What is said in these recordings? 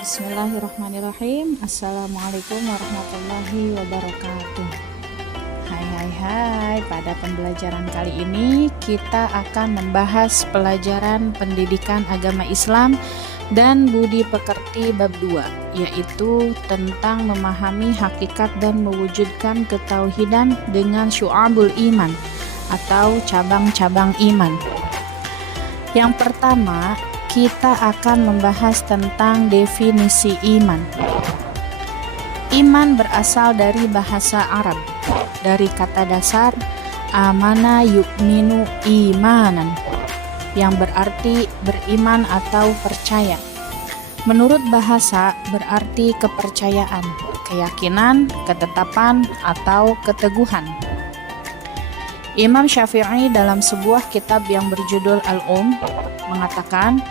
Bismillahirrahmanirrahim. Assalamualaikum warahmatullahi wabarakatuh. Hai. Pada pembelajaran kali ini kita akan membahas pelajaran pendidikan agama Islam dan budi pekerti bab 2, yaitu tentang memahami hakikat dan mewujudkan ketauhidan dengan syu'abul iman atau cabang-cabang iman. Yang pertama, kita akan membahas tentang definisi iman. Iman berasal dari bahasa Arab, dari kata dasar amana yu'minu imanan, yang berarti beriman atau percaya. Menurut bahasa berarti kepercayaan, keyakinan, ketetapan, atau keteguhan. Imam Syafi'i dalam sebuah kitab yang berjudul Al-Um mengatakan,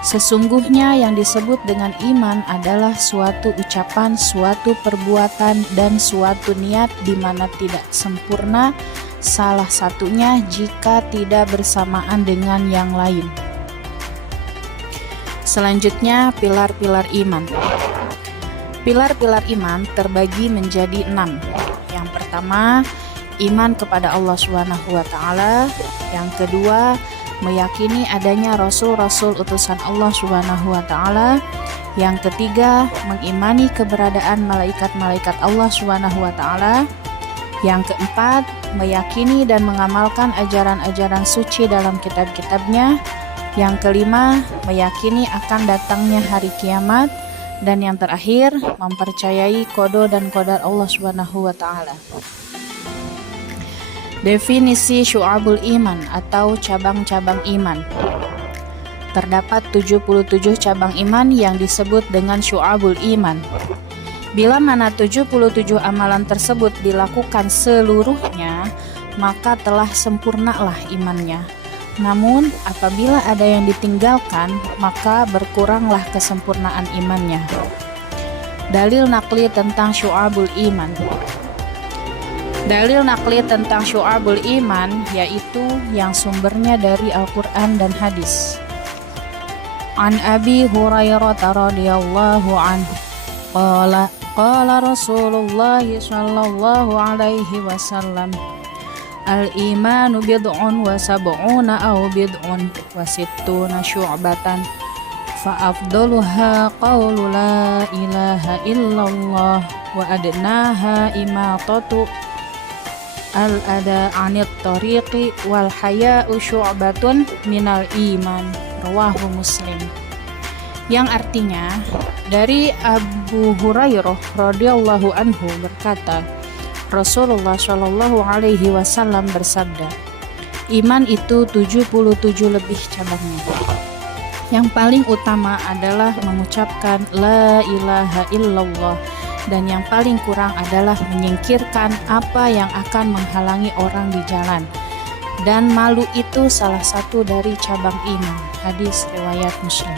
sesungguhnya yang disebut dengan iman adalah suatu ucapan, suatu perbuatan, dan suatu niat di mana tidak sempurna salah satunya jika tidak bersamaan dengan yang lain. Selanjutnya, pilar-pilar iman. Pilar-pilar iman terbagi menjadi 6. Yang pertama, iman kepada Allah SWT. Yang kedua, meyakini adanya rasul-rasul utusan Allah SWT. Yang ketiga, mengimani keberadaan malaikat-malaikat Allah SWT. Yang keempat, meyakini dan mengamalkan ajaran-ajaran suci dalam kitab-kitabnya. Yang kelima, meyakini akan datangnya hari kiamat. Dan yang terakhir, mempercayai qada dan qadar Allah SWT. Definisi syu'abul iman atau cabang-cabang iman. Terdapat 77 cabang iman yang disebut dengan syu'abul iman. Bila mana 77 amalan tersebut dilakukan seluruhnya, maka telah sempurnalah imannya. Namun, apabila ada yang ditinggalkan, maka berkuranglah kesempurnaan imannya. Dalil naqli tentang syu'abul iman. Dalil nakli tentang syu'abul iman yaitu yang sumbernya dari Al-Quran dan hadis. An Abi Hurairah radhiyallahu anhu qala Rasulullah sallallahu alaihi wasallam, al-imanu bid'un wa sab'una aw bid'un wa sittuna syu'batan fa afdaluha qawlu la ilaha illallah wa adnaha imatatu al-ada anit tariqi wal haya'u syu'batun minal iman, rawahu Muslim. Yang artinya, dari Abu Hurairah radhiyallahu anhu berkata, Rasulullah shallallahu alaihi wasallam bersabda, iman itu 77 lebih cabangnya. Yang paling utama adalah mengucapkan la ilaha illallah, dan yang paling kurang adalah menyingkirkan apa yang akan menghalangi orang di jalan. Dan malu itu salah satu dari cabang iman. Hadis riwayat Muslim.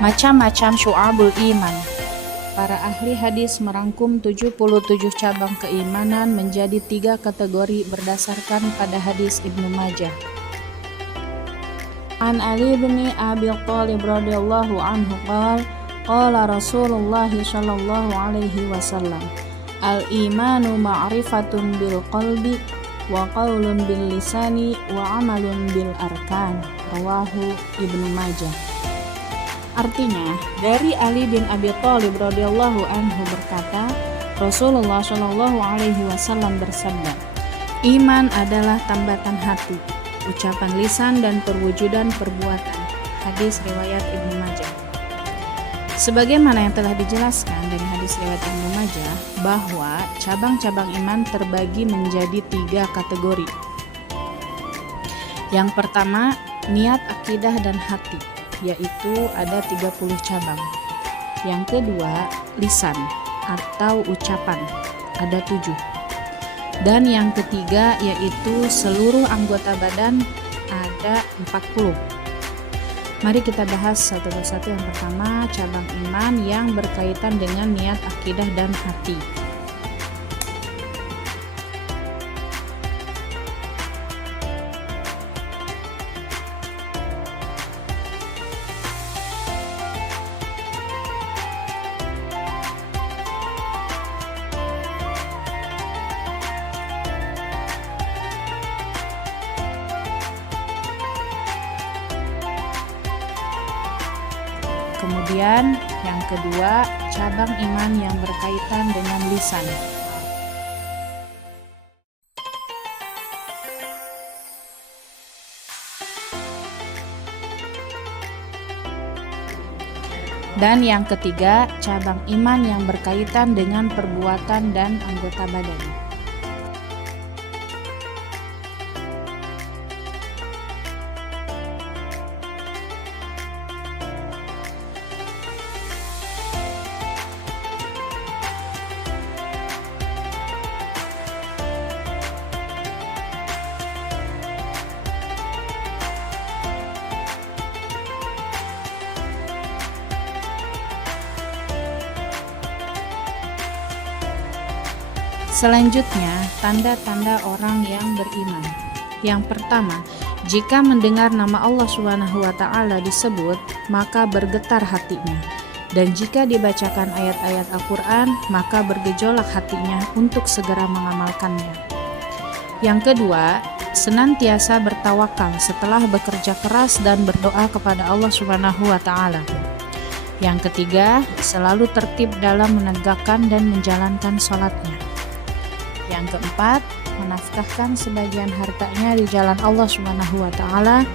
Macam-macam syu'abul iman. Para ahli hadis merangkum 77 cabang keimanan menjadi 3 kategori berdasarkan pada hadis Ibnu Majah. An Ali bin Abi Thalib radhiyallahu anhu qala Rasulullah sallallahu alaihi wasallam, al-imanu ma'rifatun bil qalbi wa qaulun bil lisani wa amalun bil arkan, rawahu Ibnu Majah. Artinya, dari Ali bin Abi Thalib radhiyallahu anhu berkata, Rasulullah sallallahu alaihi wasallam bersabda, iman adalah tambatan hati, ucapan lisan dan perwujudan perbuatan. Hadis riwayat Ibnu Majah. Sebagaimana yang telah dijelaskan dari hadis riwayat Ibnu Majah, bahwa cabang-cabang iman terbagi menjadi 3 kategori. Yang pertama, niat, akidah, dan hati, yaitu ada 30 cabang. Yang kedua, lisan atau ucapan, ada 7. Dan yang ketiga yaitu seluruh anggota badan, ada 40. Mari kita bahas satu persatu. Yang pertama, cabang iman yang berkaitan dengan niat, akidah, dan hati. Kemudian yang kedua, cabang iman yang berkaitan dengan lisan. Dan yang ketiga, cabang iman yang berkaitan dengan perbuatan dan anggota badan. Selanjutnya, tanda-tanda orang yang beriman. Yang pertama, jika mendengar nama Allah Subhanahu wa Ta'ala disebut, maka bergetar hatinya. Dan jika dibacakan ayat-ayat Al-Quran, maka bergejolak hatinya untuk segera mengamalkannya. Yang kedua, senantiasa bertawakal setelah bekerja keras dan berdoa kepada Allah Subhanahu wa Ta'ala. Yang ketiga, selalu tertib dalam menegakkan dan menjalankan sholatnya. Yang keempat, menafkahkan sebagian hartanya di jalan Allah Subhanahu wa Ta'ala.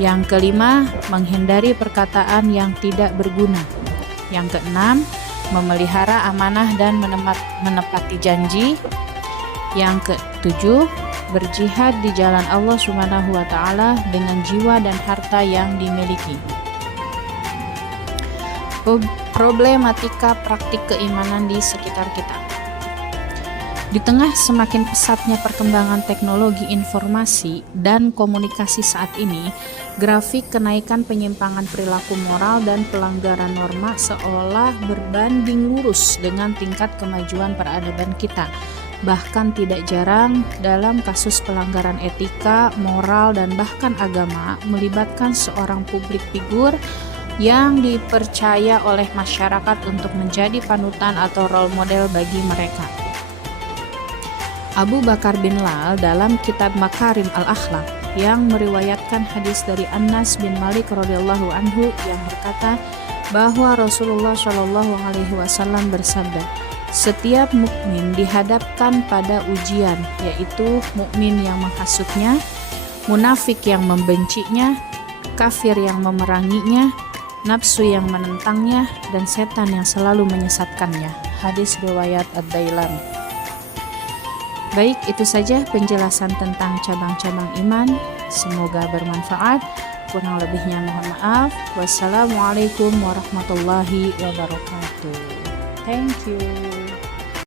Yang kelima, menghindari perkataan yang tidak berguna. Yang keenam, memelihara amanah dan menepati janji. Yang ketujuh, berjihad di jalan Allah Subhanahu wa Ta'ala dengan jiwa dan harta yang dimiliki. Problematika praktik keimanan di sekitar kita. Di tengah semakin pesatnya perkembangan teknologi informasi dan komunikasi saat ini, grafik kenaikan penyimpangan perilaku moral dan pelanggaran norma seolah berbanding lurus dengan tingkat kemajuan peradaban kita. Bahkan tidak jarang dalam kasus pelanggaran etika, moral, dan bahkan agama melibatkan seorang publik figur yang dipercaya oleh masyarakat untuk menjadi panutan atau role model bagi mereka. Abu Bakar bin Lal dalam kitab Makarim al-Akhlaq yang meriwayatkan hadis dari Anas bin Malik radhiyallahu anhu yang berkata bahwa Rasulullah Shallallahu alaihi wasallam bersabda, setiap mukmin dihadapkan pada ujian, yaitu mukmin yang menghasutnya, munafik yang membencinya, kafir yang memeranginya, nafsu yang menentangnya, dan setan yang selalu menyesatkannya. Hadis riwayat Ad-Dailami. Baik, itu saja penjelasan tentang cabang-cabang iman. Semoga bermanfaat. Kurang lebihnya mohon maaf. Wassalamualaikum warahmatullahi wabarakatuh. Thank you.